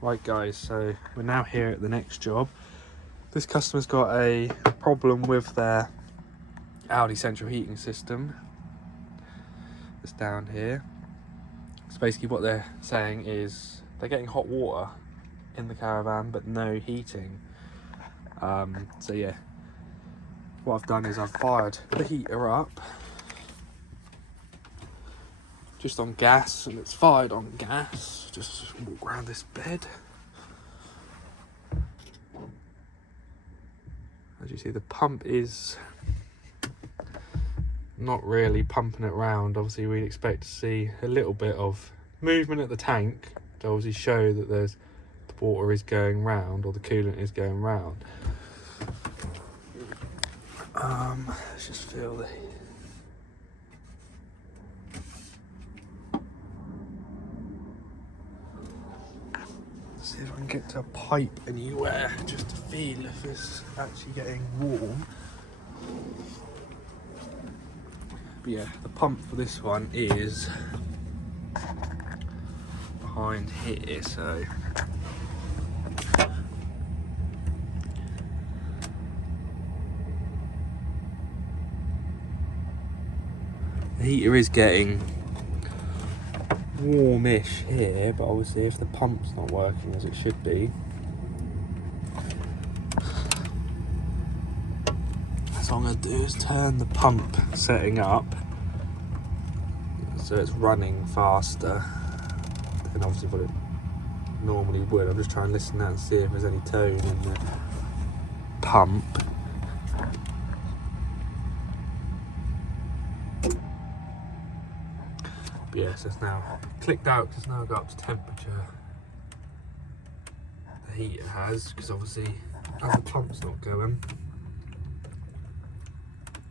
Right guys, so we're now here at the next job. This customer's got a problem with their Alde central heating system. It's down here. So basically what they're saying is they're getting hot water in the caravan but no heating. So yeah, what I've done is I've fired the heater up just on gas, and it's fired on gas. Just walk around this bed. As you see, the pump is not really pumping it round. Obviously we'd expect to see a little bit of movement at the tank to obviously show that the water is going round, or the coolant is going round. Let's just feel the see if I can get to a pipe anywhere just to feel if it's actually getting warm. But yeah, the pump for this one is behind here, so the heater is getting warmish here, but obviously if the pump's not working as it should be, so what I'm going to do is turn the pump setting up so it's running faster than obviously what it normally would. I'm just trying to listen out and see if there's any tone in the pump. But yes, it's now clicked out because it's now got up to temperature. The heater has, because obviously as the pump's not going,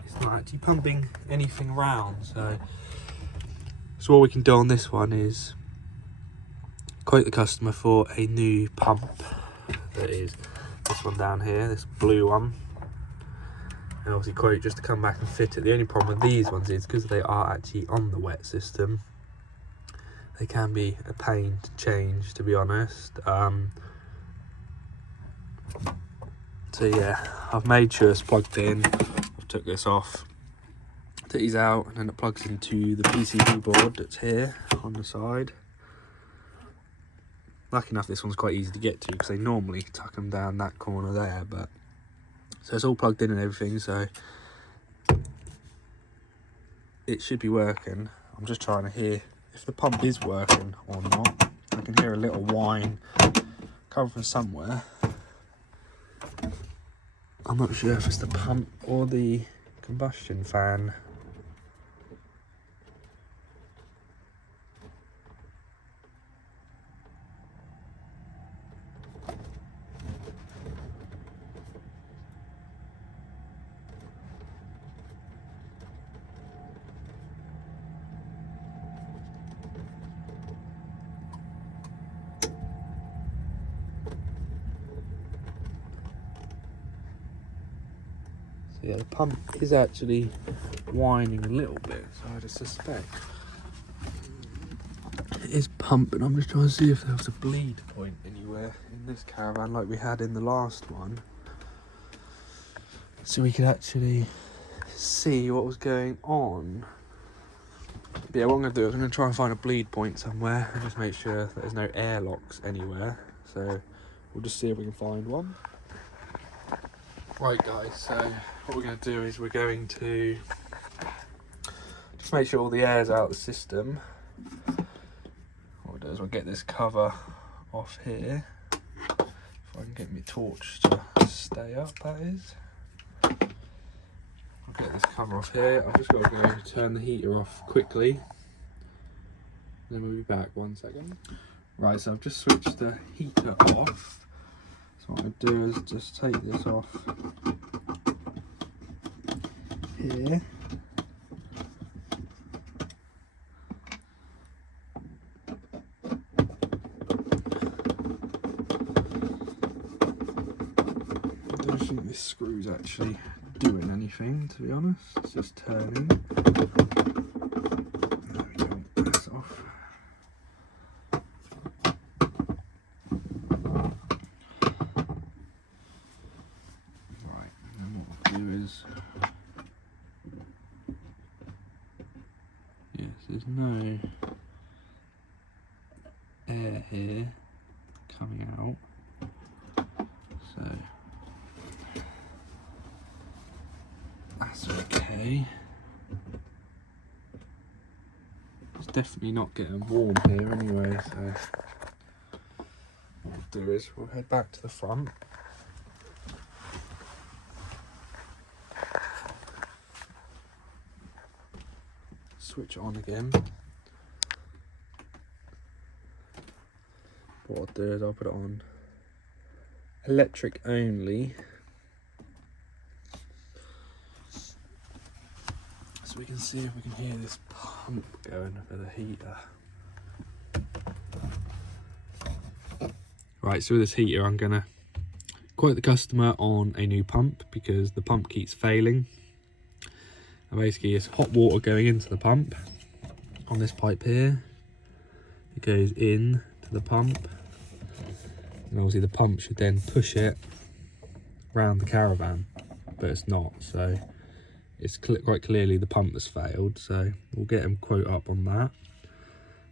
it's not actually pumping anything round. So what we can do on this one is quote the customer for a new pump. That is this one down here, this blue one, and obviously quote just to come back and fit it. The only problem with these ones is because they are actually on the wet system, they can be a pain to change, to be honest. So yeah, I've made sure it's plugged in. I've took this off, took these out, and then it plugs into the PCB board that's here on the side. Lucky enough this one's quite easy to get to because they normally tuck them down that corner there, but so it's all plugged in and everything, so it should be working. I'm just trying to hear if the pump is working or not. I can hear a little whine coming from somewhere. I'm not sure if it's the pump or the combustion fan. So yeah, the pump is actually whining a little bit, so I just suspect it is pumping. I'm just trying to see if there was a bleed point anywhere in this caravan like we had in the last one, so we could actually see what was going on. But yeah, what I'm going to do is I'm going to try and find a bleed point somewhere and just make sure that there's no airlocks anywhere. So we'll just see if we can find one. Right guys, so what we're going to do is we're going to just make sure all the air's out of the system. What we'll do is we'll get this cover off here. If I can get my torch to stay up, that is. I'll get this cover off here. I've just got to go turn the heater off quickly. Then we'll be back, 1 second. Right, so I've just switched the heater off. So what I'm going to do is just take this off here. I don't think this screw's actually doing anything, to be honest. It's just turning. There we go, that's off. There's no air here coming out, so that's okay. It's definitely not getting warm here anyway, so what we'll do is we'll head back to the front. Switch it on again. What I'll do is I'll put it on electric only, so we can see if we can hear this pump going for the heater. Right, so with this heater I'm gonna quote the customer on a new pump because the pump keeps failing. And basically it's hot water going into the pump on this pipe here. It goes in to the pump, and obviously the pump should then push it around the caravan, but it's not, so it's quite clearly the pump that's failed. So we'll get them quote up on that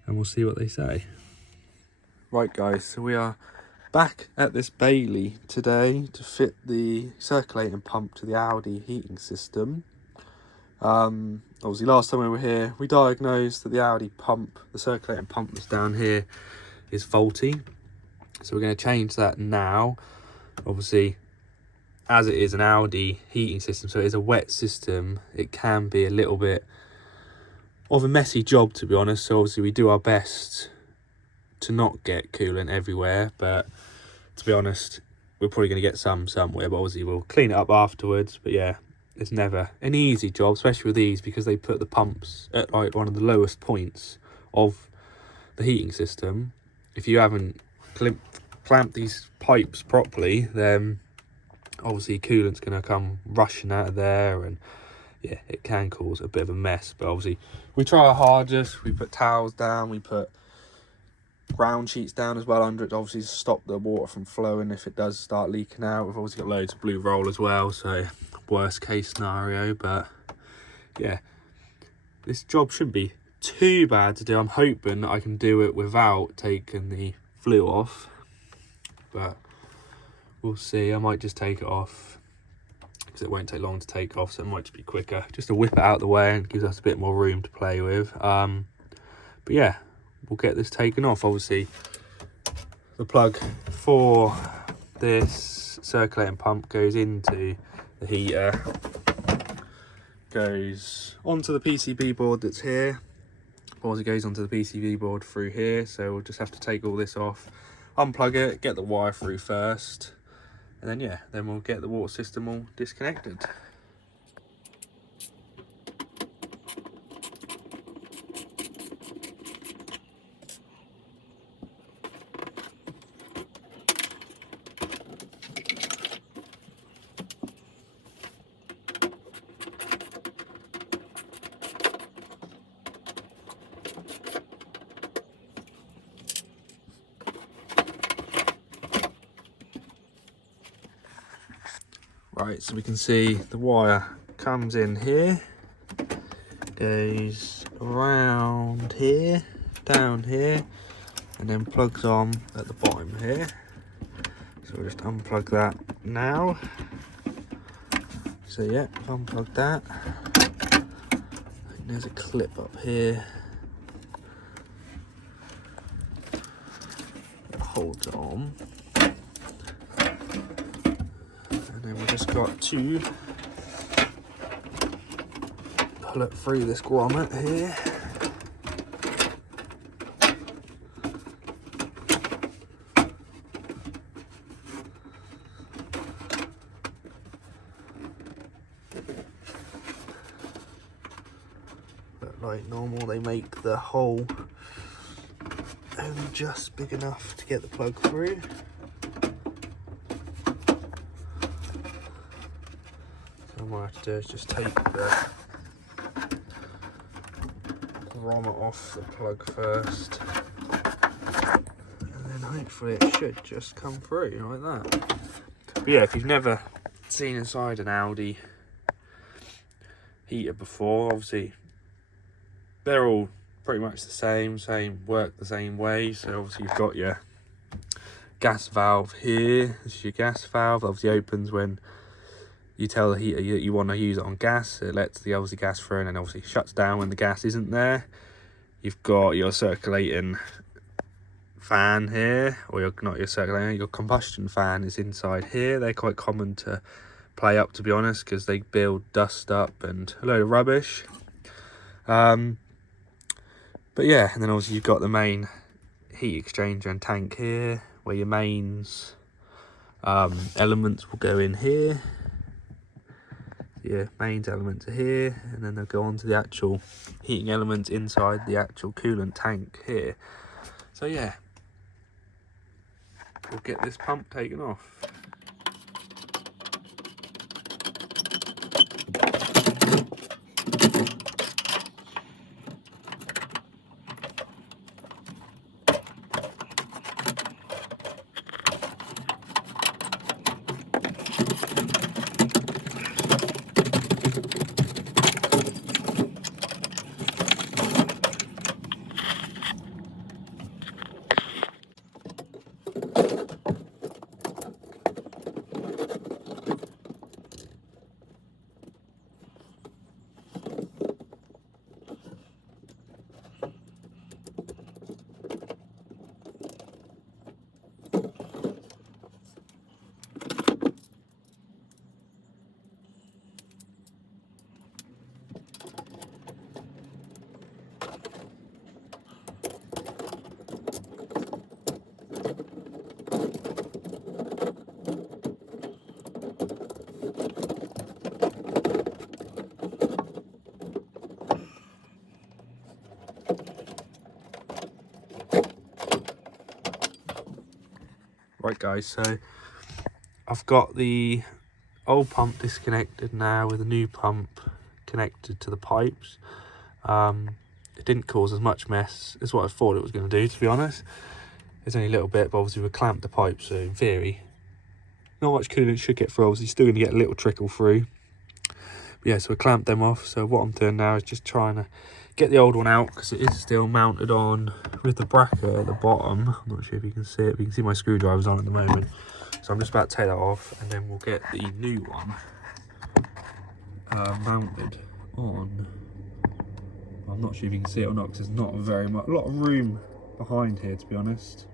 and we'll see what they say. Right guys, so we are back at this Bailey today to fit the circulating pump to the Alde heating system. Obviously last time we were here we diagnosed that the Alde pump, the circulating pump that's down here, is faulty, so we're going to change that now. Obviously, as it is an Alde heating system, so it is a wet system, it can be a little bit of a messy job, to be honest. So obviously we do our best to not get coolant everywhere, but to be honest we're probably going to get some somewhere, but obviously we'll clean it up afterwards. But yeah, it's never an easy job, especially with these, because they put the pumps at like one of the lowest points of the heating system. If you haven't clamped these pipes properly, then obviously coolant's going to come rushing out of there, and yeah, it can cause a bit of a mess. But obviously we try our hardest. We put towels down, we put ground sheets down as well under it, obviously to stop the water from flowing if it does start leaking out. We've obviously got loads of blue roll as well, so worst case scenario. But yeah, this job shouldn't be too bad to do. I'm hoping that I can do it without taking the flue off, but we'll see. I might just take it off because it won't take long to take off, so it might just be quicker just to whip it out of the way and gives us a bit more room to play with. But yeah, we'll get this taken off. Obviously the plug for this circulating pump goes into the heater, goes onto the PCB board that's here, or it goes onto the PCB board through here. So we'll just have to take all this off, unplug it, get the wire through first, and then yeah, then we'll get the water system all disconnected. Right, so we can see the wire comes in here, goes around here, down here, and then plugs on at the bottom here. So we'll just unplug that now. So yeah, I've unplugged that. And there's a clip up here that holds it on. And then we've just got to pull it through this grommet here. But like normal, they make the hole only just big enough to get the plug through. What I have to do is just take the grommet off the plug first, and then hopefully it should just come through like that. But yeah, if you've never seen inside an Alde heater before, obviously they're all pretty much the same, work the same way. So obviously you've got your gas valve here. This is your gas valve. Obviously opens when you tell the heater you want to use it on gas. It lets the obviously gas through, and then obviously shuts down when the gas isn't there. You've got your circulating fan here, or your combustion fan is inside here. They're quite common to play up, to be honest, because they build dust up and a load of rubbish. But yeah, and then obviously you've got the main heat exchanger and tank here, where your mains elements will go in here. Your mains elements are here, and then they'll go on to the actual heating elements inside the actual coolant tank here. So yeah, we'll get this pump taken off. Right guys, so I've got the old pump disconnected now with the new pump connected to the pipes. It didn't cause as much mess as what I thought it was going to do, to be honest. There's only a little bit, but obviously we clamped the pipe, so in theory not much coolant should get through. Obviously still going to get a little trickle through, but yeah, so we clamped them off. So what I'm doing now is just trying to get the old one out, because it is still mounted on with the bracket at the bottom. I'm not sure if you can see it, but you can see my screwdriver's on at the moment. So I'm just about to take that off, and then we'll get the new one mounted on. I'm not sure if you can see it or not, because there's not a lot of room behind here, to be honest.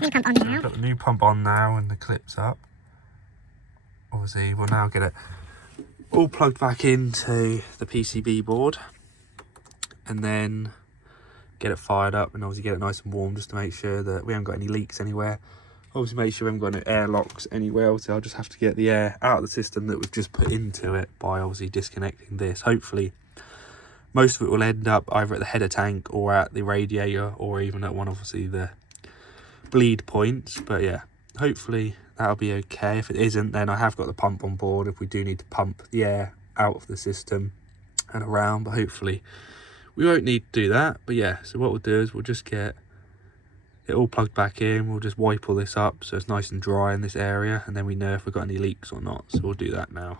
New pump on now. Got the new pump on now, and the clip's up. Obviously we'll now get it all plugged back into the PCB board, and then get it fired up, and obviously get it nice and warm, just to make sure that we haven't got any leaks anywhere. Obviously make sure we haven't got any air locks anywhere else. I'll just have to get the air out of the system that we've just put into it by obviously disconnecting this. Hopefully most of it will end up either at the header tank or at the radiator, or even at one obviously the bleed points. But yeah, hopefully that'll be okay. If it isn't, then I have got the pump on board if we do need to pump the air out of the system and around, but hopefully we won't need to do that. But yeah, so what we'll do is we'll just get it all plugged back in. We'll just wipe all this up so it's nice and dry in this area, and then we know if we've got any leaks or not. So we'll do that now.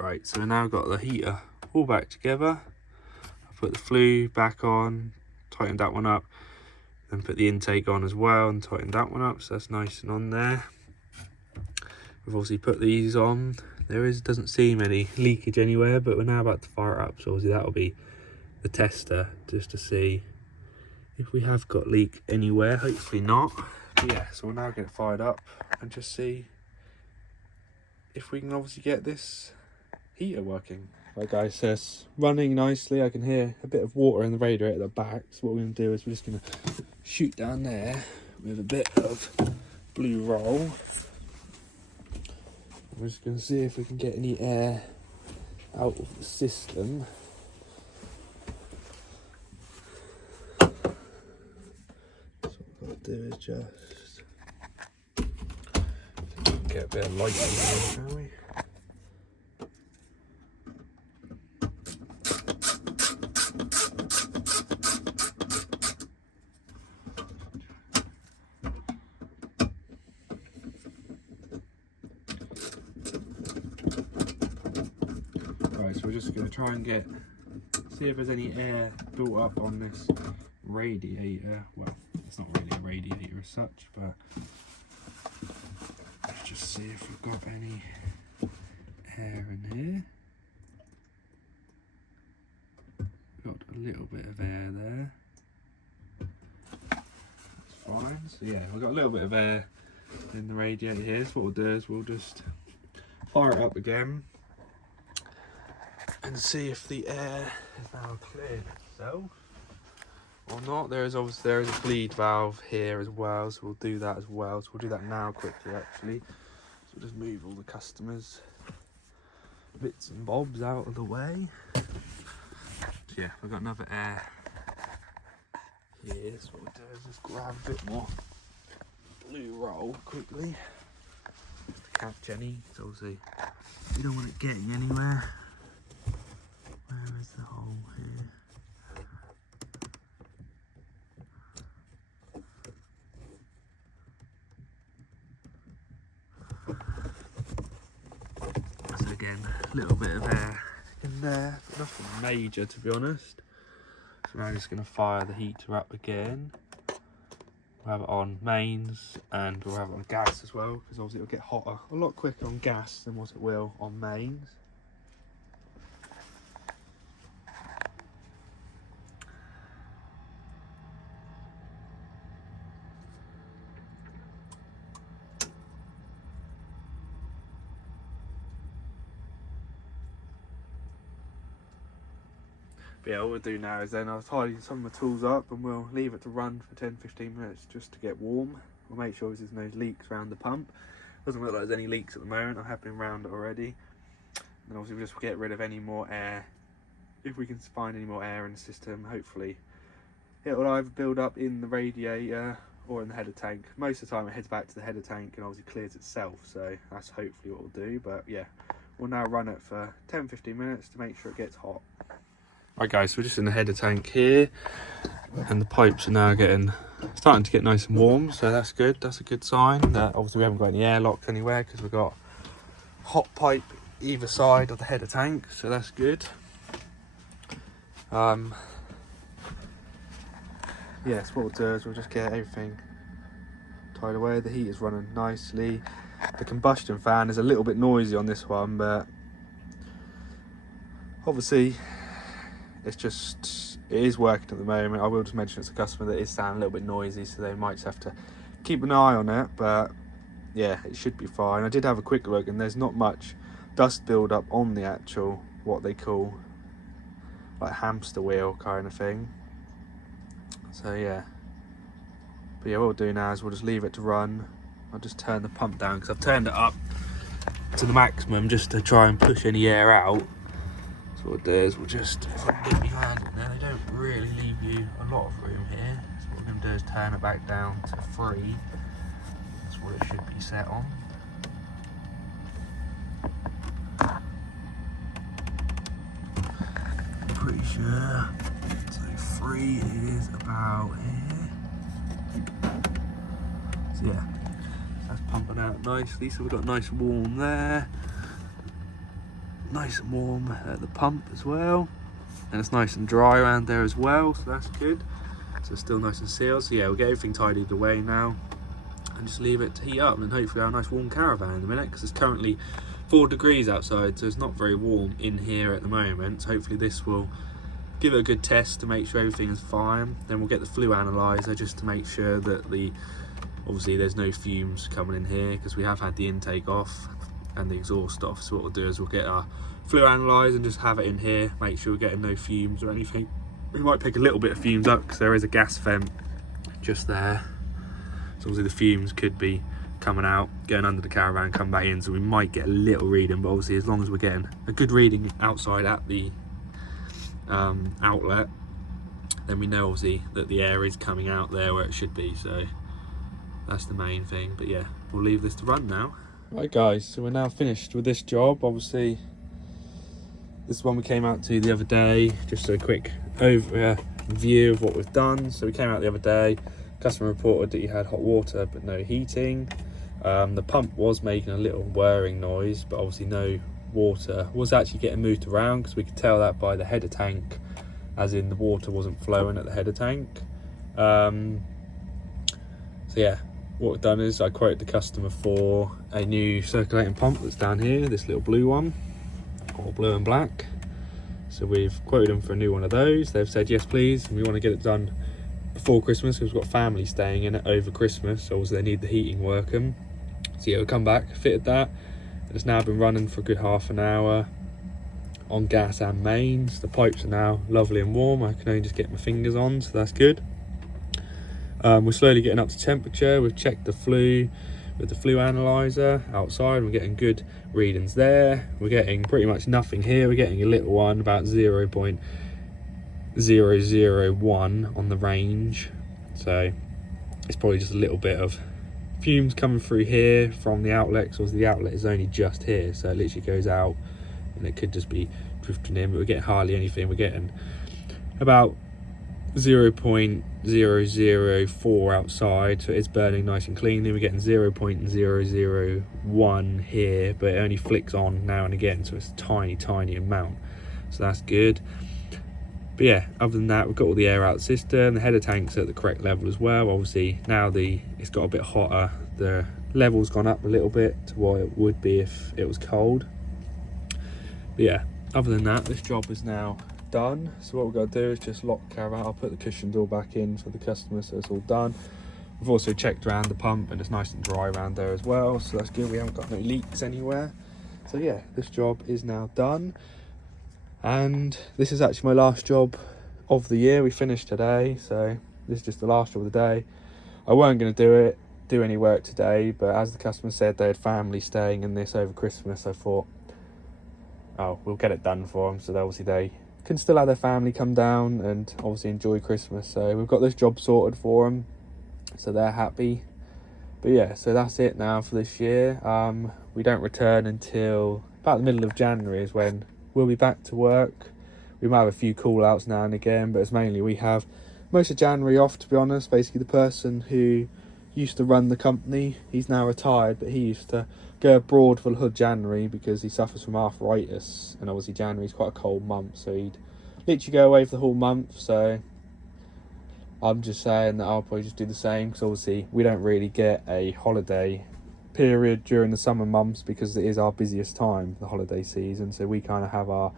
Right, so we've now got the heater all back together. I put the flue back on, tightened that one up, then put the intake on as well and tightened that one up, so that's nice and on there. We've obviously put these on. Doesn't seem any leakage anywhere, but we're now about to fire it up, so obviously that'll be the tester just to see if we have got leak anywhere. Hopefully not. But yeah, so we'll now get it fired up and just see if we can obviously get this heater working. Right guys, so it's running nicely. I can hear a bit of water in the radiator at the back, so what we're going to do is we're just going to shoot down there with a bit of blue roll. We're just going to see if we can get any air out of the system. So what I've got to do is just get a bit of light in here, shall we? So we're just going to try and see if there's any air built up on this radiator. Well, it's not really a radiator as such, but let's just see if we've got any air in here. Got a little bit of air there. That's fine. So yeah, we've got a little bit of air in the radiator here. So what we'll do is we'll just fire it up again and see if the air is now cleared itself or not. There is a bleed valve here as well, so we'll do that as well. So we'll do that now quickly actually. So we'll just move all the customers' bits and bobs out of the way. So yeah, we've got another air here. So what we'll do is just grab a bit more blue roll quickly just to catch any. So obviously you don't want it getting anywhere. Where is the hole here? So again, a little bit of air in there, but nothing major to be honest. So now I'm just going to fire the heater up again. We'll have it on mains and we'll have it on gas as well, because obviously it'll get hotter a lot quicker on gas than what it will on mains. But yeah, all we'll do now is then I'll tidy some of the tools up and we'll leave it to run for 10-15 minutes just to get warm. We'll make sure there's no leaks around the pump. Doesn't look like there's any leaks at the moment. I have been round it already. And obviously we'll just get rid of any more air. If we can find any more air in the system, hopefully it will either build up in the radiator or in the header tank. Most of the time it heads back to the header tank and obviously clears itself, so that's hopefully what we'll do. But yeah, we'll now run it for 10-15 minutes to make sure it gets hot. Right guys, so we're just in the header tank here and the pipes are now starting to get nice and warm, so that's good. That's a good sign that obviously we haven't got any airlock anywhere because we've got hot pipe either side of the header tank, so that's good. Yes, what we'll do is we'll just get everything tied away. The heat is running nicely. The combustion fan is a little bit noisy on this one, but obviously it is working at the moment. I will just mention it's a customer that is sounding a little bit noisy, so they might just have to keep an eye on it, but yeah, it should be fine. I did have a quick look and there's not much dust build up on the actual, what they call like hamster wheel kind of thing. So yeah, but yeah, what we'll do now is we'll just leave it to run. I'll just turn the pump down because I've turned it up to the maximum just to try and push any air out. So what we'll do is we'll just, if I can get my hand in there, they don't really leave you a lot of room here. So what we're going to do is turn it back down to 3. That's what it should be set on. I'm pretty sure. So 3 is about here. So yeah, that's pumping out nicely. So we've got nice and warm there. Nice and warm at the pump as well, and it's nice and dry around there as well, so that's good. So it's still nice and sealed. So yeah, we'll get everything tidied away now and just leave it to heat up and hopefully have a nice warm caravan in a minute, because it's currently 4 degrees outside, so it's not very warm in here at the moment. So hopefully this will give it a good test to make sure everything is fine. Then we'll get the flue analyzer just to make sure that obviously there's no fumes coming in here, because we have had the intake off and the exhaust off. So what we'll do is we'll get our flue analyzer and just have it in here, make sure we're getting no fumes or anything. We might pick a little bit of fumes up because there is a gas vent just there, so obviously the fumes could be coming out, going under the caravan, come back in, so we might get a little reading. But obviously as long as we're getting a good reading outside at the outlet, then we know obviously that the air is coming out there where it should be, so that's the main thing. But yeah, we'll leave this to run now. Right guys, so we're now finished with this job. Obviously this is one we came out to the other day, just a quick overview of what we've done. So we came out the other day, customer reported that he had hot water but no heating. The pump was making a little whirring noise, but obviously no water was actually getting moved around, because we could tell that by the header tank, as in the water wasn't flowing at the header tank. So yeah, what we've done is I quoted the customer for a new circulating pump that's down here, this little blue one, or blue and black. So we've quoted them for a new one of those. They've said yes please, and we want to get it done before Christmas because we've got family staying in it over Christmas, so obviously they need the heating working. So yeah, we'll come back, fitted that, and it's now been running for a good half an hour on gas and mains. The pipes are now lovely and warm. I can only just get my fingers on, so that's good. We're slowly getting up to temperature. We've checked the flue with the flue analyzer outside. We're getting good readings there. We're getting pretty much nothing here. We're getting a little one, about 0.001 on the range, so it's probably just a little bit of fumes coming through here from the outlet, because the outlet is only just here, so it literally goes out and it could just be drifting in, but we're getting hardly anything. We're getting about 0.004 outside, so it's burning nice and cleanly. We're getting 0.001 here, but it only flicks on now and again, so it's a tiny amount, so that's good. But yeah, other than that, we've got all the air out the system. The header tank's at the correct level as well. Obviously now it's got a bit hotter, the level's gone up a little bit to what it would be if it was cold. But yeah, other than that, this job is now done. So what we've got to do is just lock the caravan. I'll put the cushions all back in for the customer, so it's all done. We've also checked around the pump and it's nice and dry around there as well, so that's good. We haven't got no leaks anywhere. So yeah, this job is now done, and this is actually my last job of the year. We finished today, so this is just the last job of the day. I weren't going to do any work today, but as the customer said they had family staying in this over Christmas, I thought, oh, we'll get it done for them, so that obviously they can still have their family come down and obviously enjoy Christmas. So we've got this job sorted for them, so they're happy. But yeah, so that's it now for this year. We don't return until about the middle of January is when we'll be back to work. We might have a few call outs now and again, but it's mainly we have most of January off, to be honest. Basically the person who used to run the company, he's now retired, but he used to go abroad for the whole of January because he suffers from arthritis, and obviously January's quite a cold month, so he'd literally go away for the whole month. So I'm just saying that I'll probably just do the same, because obviously we don't really get a holiday period during the summer months because it is our busiest time, the holiday season. So we kind of have our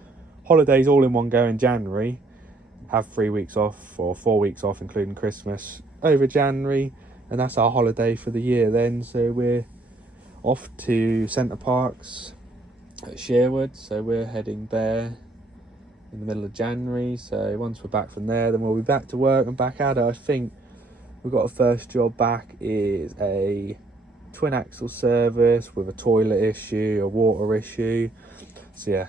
holidays all in one go in January, have 3 weeks off or 4 weeks off including Christmas over January, and that's our holiday for the year then. So we're off to Centre Parks at Sherwood, so we're heading there in the middle of January. So once we're back from there, then we'll be back to work and back at it. I think we've got a first job back is a twin axle service with a toilet issue, a water issue. So yeah,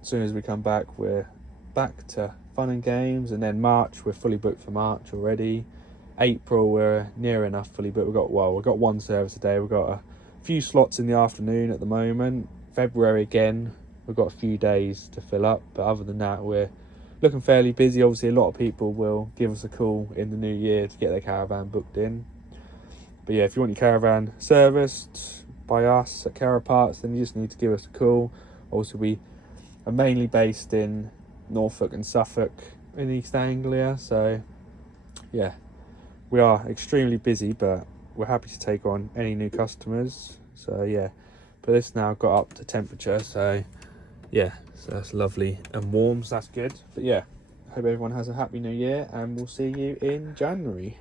as soon as we come back, we're back to fun and games, and then March, we're fully booked for March already. April, we're near enough fully booked. We've got one service a day. We've got a few slots in the afternoon at the moment. February again, we've got a few days to fill up, but other than that, we're looking fairly busy. Obviously a lot of people will give us a call in the new year to get their caravan booked in. But yeah, if you want your caravan serviced by us at Cara Parts, then you just need to give us a call. Also, we are mainly based in Norfolk and Suffolk in East Anglia, so yeah, we are extremely busy, but we're happy to take on any new customers. So yeah, but this now got up to temperature, so yeah, so that's lovely and warm, so that's good. But yeah, hope everyone has a happy new year, and we'll see you in January.